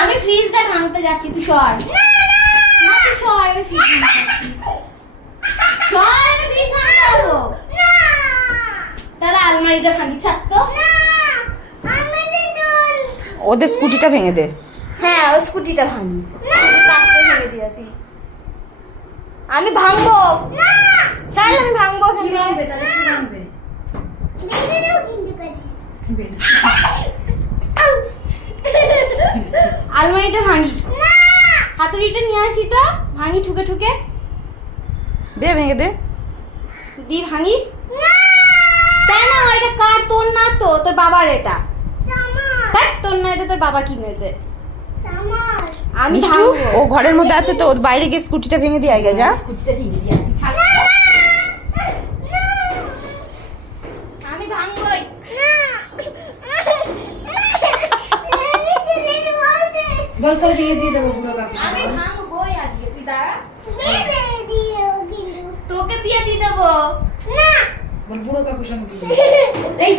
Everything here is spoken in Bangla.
আমি ফ্রিজটা ভাঙতে যাচ্ছি, তুই সর। না তুই সর, আমি ফ্রিজ ভাঙতে সর, আমি ফ্রিজ ভাঙতে যাবো। তাহলে আলমারিটা ভাঙি, ছাড় তো। ওদের স্কুটিটা ভেঙে দে। হ্যাঁ, ওই স্কুটিটা ভাঙি। কাজটা ভেঙে দিয়েছি। আমি ভাঙবো। চল আমি ভাঙবো। আলমারিটা ভাঙি। হাতুড়িটা নিয়ে আসি তো, ভাঙি ঠুকে ঠুকে। দে ভেঙে দে। দি ভাঙি। কেন? এটা কার? তোর না তো, তোর বাবার এটা। তোর না, এটা তোর বাবা কিনেছে। আমি মিষ্টু ভাঙবো। ও ঘরের মধ্যে আছে তো, বাইরে গিয়ে স্কুটিটা ভেঙে দিয়ে আগে যা। স্কুটিটা ভেঙে দিয়ে আসি, ছাড়। আমি ভাঙবই। বল তোর বিয়ে দিয়ে দেবো বুড়ো কাকু। আমি ভাঙবই আজকে, তুই দাঁড়া। তোকে বিয়ে দিয়ে দেবো। বল বুড়ো কাকুর সঙ্গে বিয়ে। এই